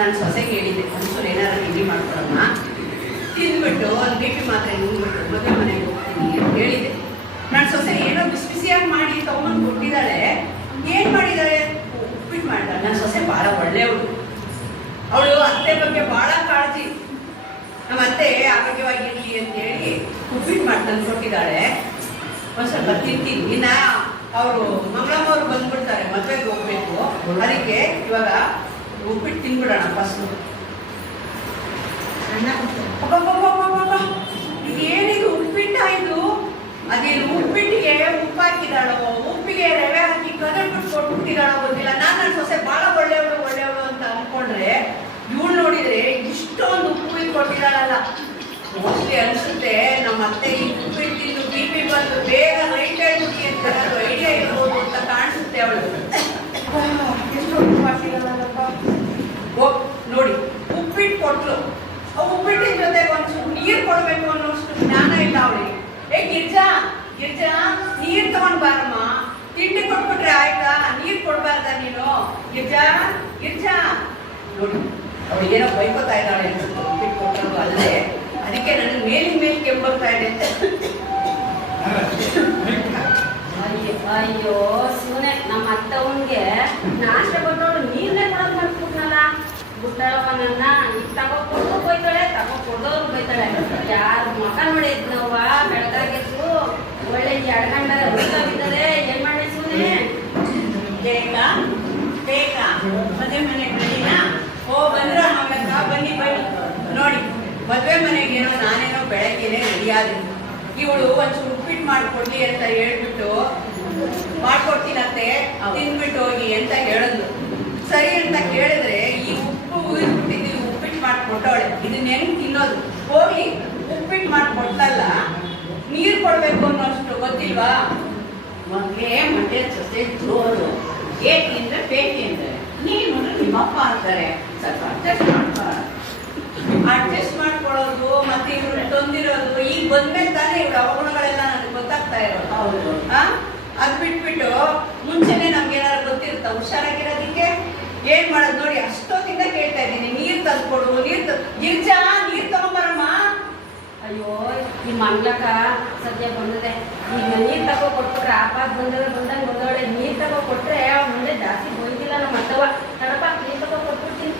ನಾನು ಸೊಸೆಗೆ ಹೇಳಿದ್ದೆ ಒಂಚೂರು ಏನಾದ್ರು ತಿಂಡಿ ಮಾಡ್ಕೊಳಮ್ಮ ತಿಂದ್ಬಿಟ್ಟು, ಅಲ್ಲಿ ಬಿ ಪಿ ಮಾತ್ರೆ ನುಂಗ್ಬಿಟ್ಟು ಮದುವೆ ಮನೆಗೆ ಹೋಗ್ತೀನಿ ಅಂತ ಹೇಳಿದೆ. ನನ್ನ ಸೊಸೆ ಏನೋ ಬಿಸಿ ಬಿಸಿಯಾಗಿ ಮಾಡಿ ತಗೊಂಡು ಕೊಟ್ಟಿದ್ದಾಳೆ ಏನು ಮಾಡಿದ್ದಾಳೆ ಉಪ್ಪಿಟ್ಟು ಮಾಡ್ತಾರೆ ನನ್ನ ಸೊಸೆ ಭಾಳ ಒಳ್ಳೆಯವಳು. ಅವಳು ಅತ್ತೆ ಬಗ್ಗೆ ಭಾಳ ಕಾಳಜಿ. ನಮ್ಮ ಅತ್ತೆ ಆರೋಗ್ಯವಾಗಿರಲಿ ಅಂತ ಹೇಳಿ ಉಪ್ಪಿಟ್ಟು ಮಾಡಿ ತಂದು ಕೊಟ್ಟಿದ್ದಾಳೆ ಒಂದು ಸ್ವಲ್ಪ ತಿಂತೀನಿ. ಇನ್ನ ಅವರು ಮಂಗಳಮ್ಮ ಅವ್ರು ಬಂದ್ಬಿಡ್ತಾರೆ, ಮದುವೆಗೆ ಹೋಗ್ಬೇಕು. ಅದಕ್ಕೆ ಇವಾಗ ಉಪ್ಪಿಟ್ಟು ತಿನ್ಬಿಡೋಣ ಫಸ್ಟ್ ಏನಿದು ಉಪ್ಪಿಟ್ಟಾಯ್ತು ಅದೇನು ಉಪ್ಪಿಟ್ಟಿಗೆ ಉಪ್ಪು ಹಾಕಿದಾಳೋ ಉಪ್ಪಿಗೆ ರವೆ ಹಾಕಿ ಕದರ್ಬಿಟ್ಟು ಕೊಟ್ಬಿಟ್ಟಿದಾಳೋ ಗೊತ್ತಿಲ್ಲ. ನಾನು ನನ್ನ ಸೊಸೆ ಭಾಳ ಒಳ್ಳೆಯವಳು ಒಳ್ಳೆಯವಳು ಅಂತ ಅನ್ಕೊಂಡ್ರೆ ಇವಳು ನೋಡಿದ್ರೆ ಇಷ್ಟೊಂದು ಉಪ್ಪು ಇದು ಕೊಟ್ಟಿದ್ದಾಳಲ್ಲ ಮೋಸ್ಟ್ಲಿ ಅನ್ಸುತ್ತೆ ನಮ್ಮ ಅತ್ತೆ ಈ ಉಪ್ಪಿಟ್ಟು ತಿಂದು ಬಿ ಪಿ ಬಂದು ಬೇಗ ರೈಟ್ ಆಗ್ಬಿಟ್ಟು ಅಂತ ಐಡಿಯಾ ಇರ್ಬೋದು ಅಂತ ಕಾಣಿಸುತ್ತೆ ಅವಳು ಎಷ್ಟು ಉಪ್ಪು ಹಾಕಿದಾಳಲ್ಲಪ್ಪ ಓ ನೋಡಿ ಉಪ್ಪಿಟ್ಟು ಕೊಟ್ಲು ಆ ಉಪ್ಪಿಟ್ಟಿನ ಜೊತೆಗೆ ಒಂಚೂರು ನೀರು ಕೊಡ್ಬೇಕು ಅನ್ನೋಷ್ಟು ಜ್ಞಾನ ಇಲ್ಲ ಅವಳಿಗೆ. ಏ, ಗಿರ್ಜಾ ಗಿರ್ಜಾ, ನೀರ್ ತಗೊಂಡ್ ಬಾರಮ್ಮ. ತಿಂಡಿ ಕೊಟ್ಬಿಟ್ರೆ ಆಯ್ತಾ? ನೀರ್ ಕೊಡ್ಬಾರ್ದ ನೀನು? ಗಿರ್ಜಾ ಗಿರ್ಜಾ. ನೋಡಿ, ಅವಳಿಗೇನೋ ಬೈಕೋತಾ ಇದ್ದಾಳೆ ಅನ್ಸುತ್ತೆ. ಉಪ್ಪಿಟ್ಟು ಕೊಟ್ಟರು ಅಲ್ಲದೆ ಅದಕ್ಕೆ ನನಗೆ ಮೇಲಿನ ಮೇಲೆ ಕೆಂಬರ್ತಾ ಬರ್ತಾ ಇದೆ ಅಯ್ಯೋ ಸುನೆ ನಮ್ಮ ಅತ್ತವನ್ಗೆ ನಾಷ್ಟ ಬಂದವಳು ನೀರ್ನೇ ಕೊಡೋದು ಮಾಡ್ಬಿಟ್ನಲ್ಲ ಬಿಟ್ಟಾಳಪ್ಪ ನನ್ನ. ಈಗ ತಗೋ ಕೊಟ್ಟು ಬೈತಾಳೆ ತಗೋ ಬೈತಾರೆ ಯಾರ ಮಕ ನಾವ ಬೆಳಗಾಗಿತ್ತು ಒಳ್ಳೆ ಎಡಗಂಡ ಬಿದ್ದದೆ ಏನ್ ಮಾಡಿ ಸುನೆ? ಬೇಕಾ ಬೇಕಾ ಮದುವೆ ಮನೆಗೆ ಬಂದಿನಾ ಓ ಬಂದ್ರ ಮಗಕ್ಕ ಬನ್ನಿ ಬನ್ನಿ. ನೋಡಿ, ಮದುವೆ ಮನೆಗೇನೋ ನಾನೇನೋ ಬೆಳಗ್ಗೆನೆ ರೆಡಿಯಾದೆ ಇವಳು ಒಂಚೂರು ಉಪ್ಪಿಟ್ಟು ಮಾಡ್ಕೊಡ್ಲಿ ಅಂತ ಹೇಳ್ಬಿಟ್ಟು, ಮಾಡ್ಕೊಡ್ತೀನಂತೆ, ತಿನ್ಬಿಟ್ಟು ಹೋಗಿ ಅಂತ ಹೇಳಿದ್ಲು ಸರಿ ಅಂತ ಕೇಳಿದ್ರೆ ಈ ಉಪ್ಪು ಉಗಿದ್ಬಿಟ್ಟಿದ್ದೀವಿ ಉಪ್ಪಿಟ್ಟು ಮಾಡ್ಕೊಟ್ಟವಳೆ ಇದನ್ನ ಹೆಂಗ್ ತಿನ್ನೋದು ಹೋಗ್ಲಿ ಉಪ್ಪಿಟ್ಟು ಕೊಡ್ತಲ್ಲ ನೀರು ಕೊಡ್ಬೇಕು ಅನ್ನೋಷ್ಟು ಗೊತ್ತಿಲ್ವಾ? ಮಗೇ ಮತ್ತೆ ಸೊಸೆ ಜೋರು. ಏಟಿ ಅಂದ್ರೆ ಪೇಟಿ ಅಂದ್ರೆ. ನೀನು ನಿಮ್ಮಪ್ಪ ಅಂತಾರೆ. ಸ್ವಲ್ಪ ಅಡ್ಜಸ್ಟ್ ಮಾಡ್ಬಾರ ಅಡ್ಜಸ್ಟ್ ಮಾಡ್ಕೊಳ್ಳೋದು ಮತ್ತೆ ಇವ್ರು ತಂದಿರೋದು ಈಗ ಬಂದ್ಮೇಲೆ ತಾನೇ ಇವ್ರ ಅವಗುಣಗಳೆಲ್ಲ ನನಗೆ ಗೊತ್ತಾಗ್ತಾ ಇರೋದು. ಹೌದು. ಆ? ಅದ್ ಬಿಟ್ಬಿಟ್ಟು ಮುಂಚೆನೆ ನಮ್ಗೆ ಏನಾದ್ರು ಗೊತ್ತಿರುತ್ತ? ಹುಷಾರಾಗಿರೋದಕ್ಕೆ? ಏನ್ ಮಾಡೋದು ನೋಡಿ ಅಷ್ಟೊತ್ತಿಂದ ಕೇಳ್ತಾ ಇದ್ದೀನಿ. ನೀರ್ ತಂದ್ಕೊಡು ನೀರ್ ನೀರು ಗಿರ್ಜಾ ನೀರ್ ತಗೊಂಬರಮ್ಮ ಅಯ್ಯೋ ಈ ಮಂಗ್ಲಕ್ಕ ಸದ್ಯ ಬಂದದೆ. ಈಗ ನೀರು ತಗೋ ಕೊಟ್ಬಿಟ್ರೆ ಆಪಾಗ ಬಂದದ ಬಂದಂಗೆ ಬಂದವಳೆ. ನೀರು ತಗೋ ಕೊಟ್ರೆ ಮುಂದೆ ಜಾಸ್ತಿ ಬೋಯ್ತಿಲ್ಲ ನಮ್ಮ ಅತ್ತವ ತಡಪ ನೀರು ತಗೋ ಕೊಟ್ಬಿಡ್ತೀನಿ.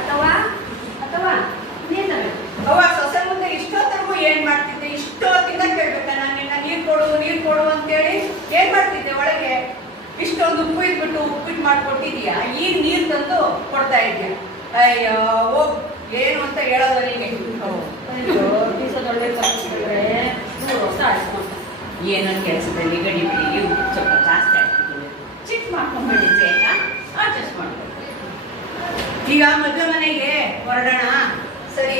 ಅಥವಾ ಅಥವಾ ನೀರು ತಗೋ. ಅವ್ವ, ಸೊಸೆ ಮುಂದೆ ಇಷ್ಟೊತ್ತರೆಗೂ ಏನು ಮಾಡ್ತಿದ್ದೆ? ಇಷ್ಟೊತ್ತಿಂದ ಕೇಳ್ಬೇಕ ನಾನು ನಿನ್ನ ನೀರ್ ಕೊಡು, ನೀರು ಕೊಡು ಅಂತೇಳಿ ಏನು ಮಾಡ್ತಿದ್ದೆ ಒಳಗೆ? ಇಷ್ಟೊಂದು ಉಪ್ಪು ಇದ್ಬಿಟ್ಟು ಉಪ್ಪಿಟ್ಟು ಮಾಡ್ಕೊಟ್ಟಿದ್ಯಾ? ಈಗ ನೀರು ತಂದು ಕೊಡ್ತಾ ಇದೆಯಾ? ಅಯ್ಯೋ, ಹೋಗ್. ಏನು ಅಂತ ಹೇಳೋದು ನಿಮಗೆ ಅಯ್ಯೋ ಬೀಸದೊಳ್ಳೆ ಕಳಿಸಿದ್ರೆ ಮೂರು ವರ್ಷ ಆಯ್ತು ಅಂತ ಏನೋ ಕೆಲಸದಲ್ಲಿ ಗಡಿ ಬಿಡಿಯು ಉಪ್ಪು ಸ್ವಲ್ಪ ಜಾಸ್ತಿ ಆಗ್ತಿದ್ದೀವಿ ಚಿಕ್ಕ ಮಾಡ್ಕೊಂಡ್ಬಿಟ್ಟಿದ್ದೆ ಅಡ್ಜಸ್ಟ್ ಮಾಡ್ಕೊಂಡು ಈಗ ಮದುವೆ ಮನೆಗೆ ಹೊರಡೋಣ. ಸರಿ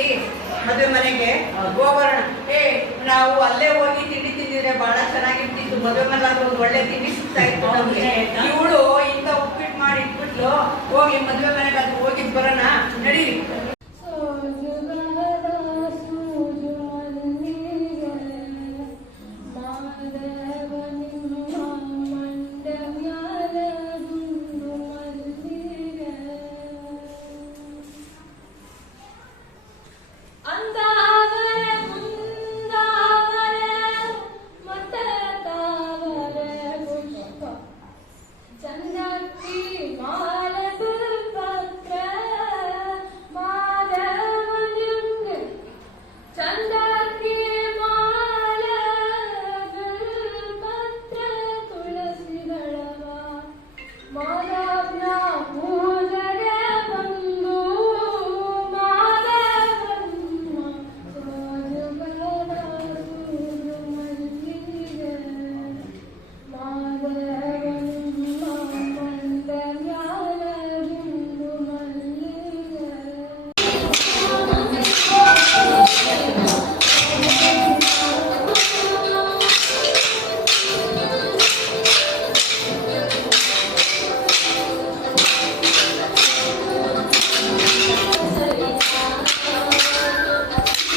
ಮದುವೆ ಮನೆಗೆ ಹೋಗೋಣ. ಏ ನಾವು ಅಲ್ಲೇ ಹೋಗಿ ತಿಂಡಿ ತಿಂದಿದ್ರೆ ಬಹಳ ಚೆನ್ನಾಗಿರ್ತಿತ್ತು. ಮದುವೆ ಮನೆ ಒಂದು ಒಳ್ಳೆ ತಿಂಡಿ ಸಿಗ್ತಾ ಇತ್ತು ಇವಳು ಇಂಥ ಉಪ್ಪಿಟ್ಟು ಮಾಡಿ ಇಟ್ಬಿಟ್ಲು. ಹೋಗಿ ಮದುವೆ